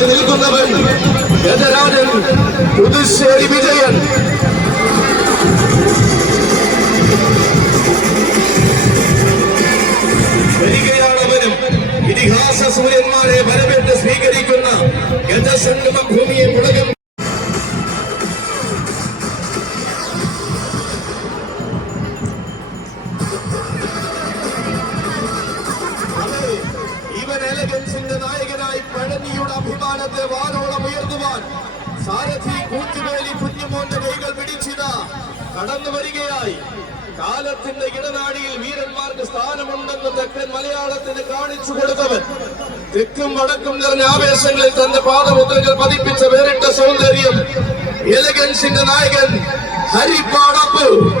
കയറി നിൽക്കുന്നവൻ ഗജരാജൻ പുതുശ്ശേരി വിജയൻ. വരികയാണവനും ഇതിഹാസ സൂര്യന്മാരെ വരവേറ്റ് സ്വീകരിക്കുന്ന ഗജസംഗമ ഭൂമിയെ മുടകം വാനോളം ഉയർത്തുവാൻ സാരഥി കൂറ്റുവേലി കുഞ്ഞുമോന്റെ കൈകൾ പിടിച്ചിത. കടന്നു വരികയായി. കാലത്തിന്റെ ഇടനാടിയിൽ വീരന്മാർക്ക് സ്ഥാനമുണ്ടെന്ന് തെക്കൻ മലയാളത്തിന് കാണിച്ചു കൊടുത്തവൻ. തെക്കും വടക്കും നിറഞ്ഞ ആവേശങ്ങളിൽ തന്റെ പാദമുദ്രകൾ പതിപ്പിച്ച വേറിട്ട സൗന്ദര്യം. എലഗൻസിന്റെ നായകൻ ഹരിപ്പാടപ്പ്.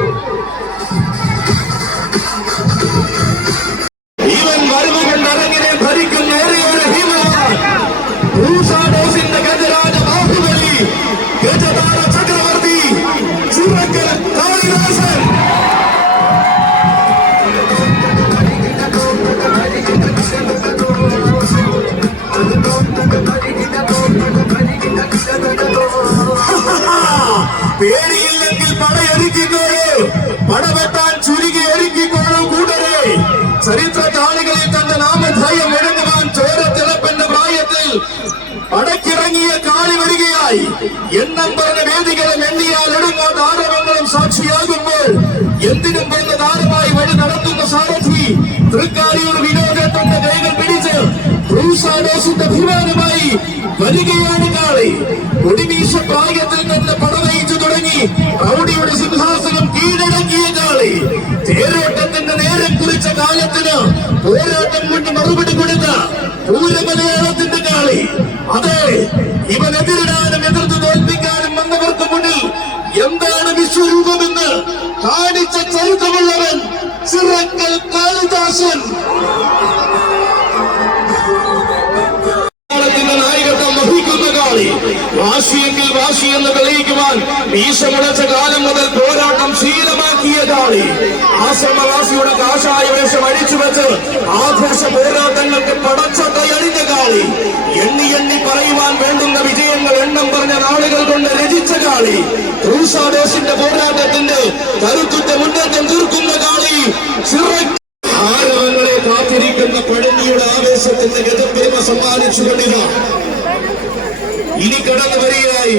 എണ്ണം പറഞ്ഞ വേദികളും എണ്ണിയാൽ എടുങ്ങോ താരമംഗളം സാക്ഷിയാകുമ്പോൾ? എന്തിനും വന്ന താരമായി വഴി നടത്തുന്ന സാരഥി തൃക്കാരിയൂർ വിനോദത്തിന്റെ കൈകൾ പിടിച്ച് ക്രൂസാഡോസിന്റെ അഭിമാനമായി വരികയാണ് കാളി. ഒടിമീശ പ്രായത്തിൽ തന്നെ പടവയിച്ചു തുടങ്ങി റൗഡിയുടെ സിംഹാസനം കീഴടക്കിയ കാളി. തേരോട്ടത്തിന്റെ നേരം കുറിച്ച കാലത്തിന് പോരാട്ടം തെളിയിക്കുവാൻ മീശമുടച്ച കാലം മുതൽ പോരാട്ടം ശീലമാക്കിയ കാളി ആശ്രമവാസിയുടെ കാഷായ വേഷം അഴിച്ചുവെച്ച് ആഘോഷ പോരാട്ടങ്ങൾക്ക് പടച്ചട്ടയണിഞ്ഞ കാളി എണ്ണി എണ്ണി പറയുവാൻ വേണ്ടുന്ന വിജയങ്ങൾ എണ്ണം പറഞ്ഞ നാളുകൾ കൊണ്ട് രചിച്ച കാളി ക്രൂസാഡോസിന്റെ പോരാട്ടത്തിന്റെ കരുത്തുറ്റ മുന്നേറ്റം തീർക്കുന്ന കാളി ആരാങ്ങളെ കാത്തിരിക്കുന്ന പഴനിയുടെ ആവേശത്തിന്റെ ഗതപ്പെരുമ സമ്മാനിച്ചു കൊണ്ടിരുന്നു ഇനി കടന്നു വരികയായി.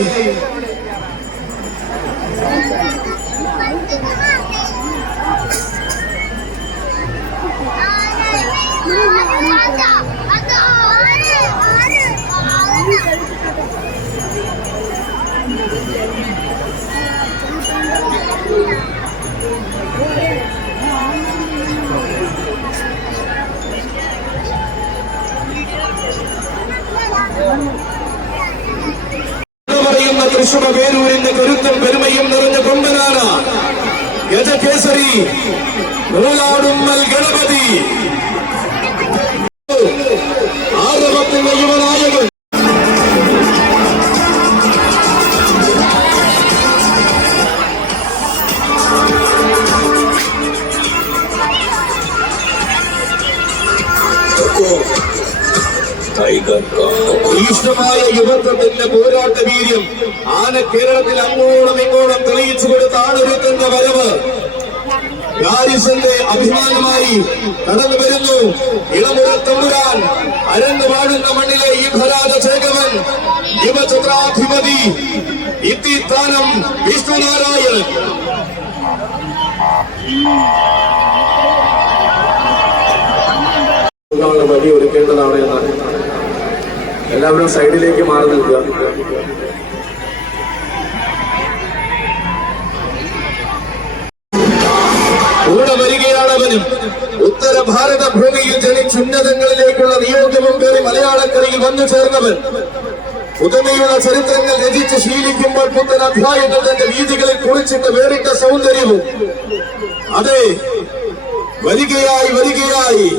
വേലൂരിന്റെ കരുത്തും പെരുമയും നിറഞ്ഞ കൊമ്പനാണ് ഗജകേസരി. നൂലാടുമ്മൽ ഗണപതി. ആരവത്തിന്റെ യുവനായകൻ. തീഷ്ണമായ യുവത്വത്തിന്റെ പോരാട്ട വീര്യം ആന കേരളത്തിൽ അങ്ങോളം ഇങ്ങോളം തെളിയിച്ചു കൊടുത്ത ആണൊരുത്തന്റെ വരവ്? ഗാരിസന്റെ അഭിമാനമായി കടന്നു വരുന്നു. ഇളമുറ തമ്പുരാൻ അരങ്ങ് വാഴുന്ന മണ്ണിലെ ഈ ഭരാത ചേകവൻ യുവചത്രാധിപതി ഇത്തിത്താനം വിഷ്ണുനാരായണൻ. വഴി ഒരുക്കേണ്ടതാണ് എന്നാണ്. എല്ലാവരും സൈഡിലേക്ക് മാറി നിൽക്കുക. വരികയാണ് ഉത്തര ഭാരത ഭൂമിയിൽ ജനിച്ചുന്നതങ്ങളിലേക്കുള്ള നിയോഗവും കയറി മലയാളക്കരയിൽ വന്നു ചേർന്നവൻ. പുതുമയുള്ള ചരിത്രങ്ങൾ രചിച്ച് ശീലിക്കുമ്പോൾ പുത്തൻ അധ്യായങ്ങൾ തന്റെ വീതികളിൽ കുറിച്ചിട്ട് വേറിട്ട സൗന്ദര്യവും. അതെ വരികയായി വരികയായി.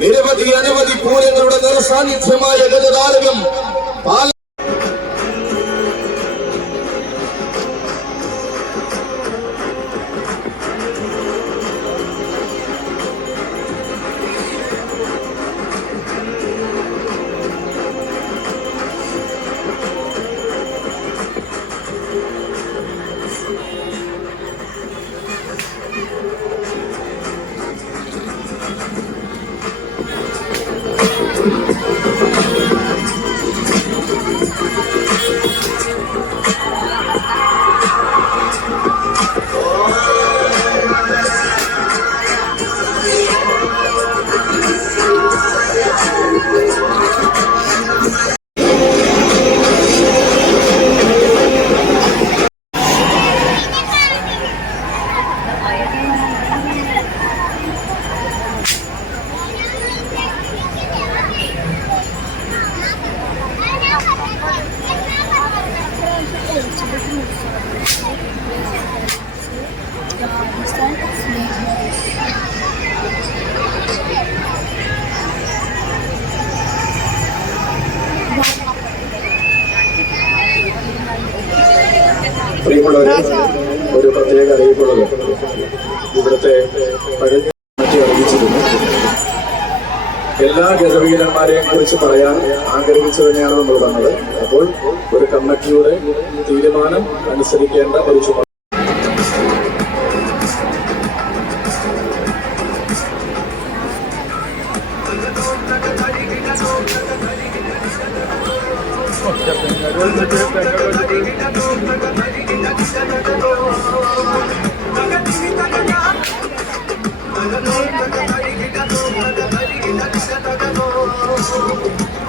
നിരവധി അനവധി പൂരങ്ങളുടെ നിറസാന്നിധ്യമായ ഗതാരകം പാല പ്രിയമുള്ളവരെ ഒരു പ്രത്യേക അറിയിപ്പുള്ളത് ഇവിടുത്തെ പഴയ അറിയിച്ചിരുന്നു. എല്ലാ ഗജവീരന്മാരെയും കുറിച്ച് പറയാൻ ആഗ്രഹിച്ചു തന്നെയാണ് നമ്മൾ വന്നത്. അപ്പോൾ ഒരു കമ്മിറ്റിയുടെ തീരുമാനം അനുസരിക്കേണ്ട ഒരു ചുമതല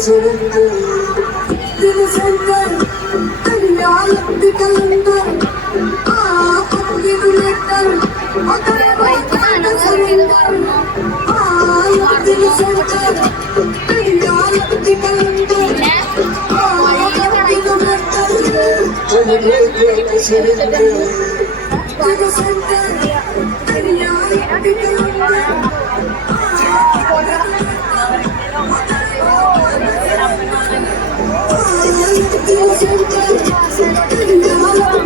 சிறந்த திரு சென்ற தெரியாயத்து கலந்த சிறந்த தெரியாயத்து கலந்த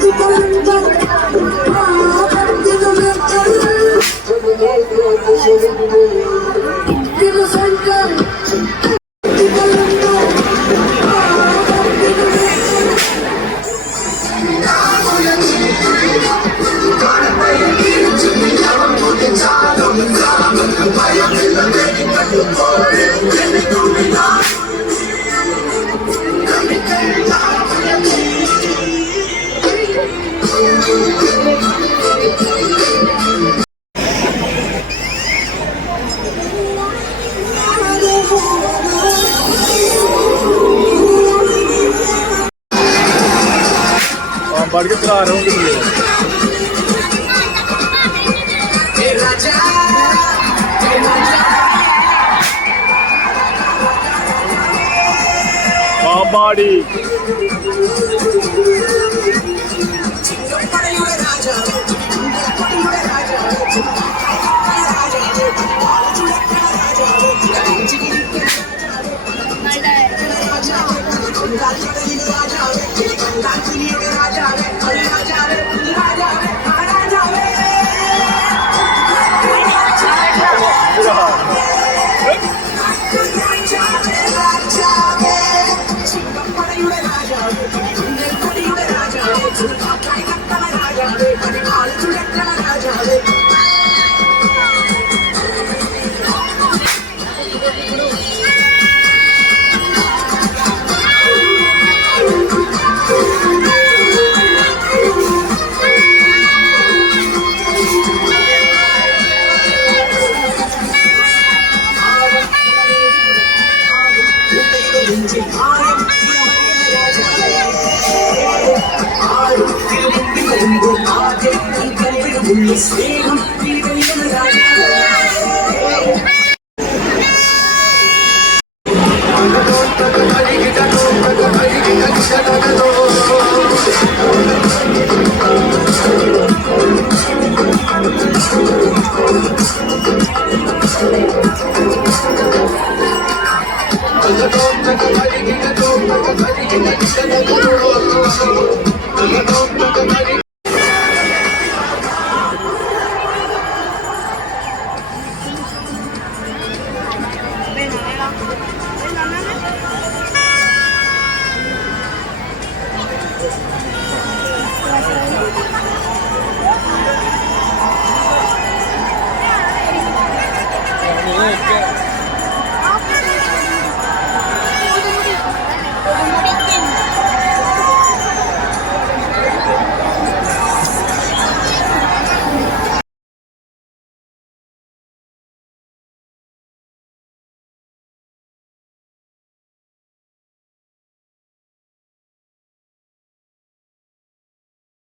Thank you. body.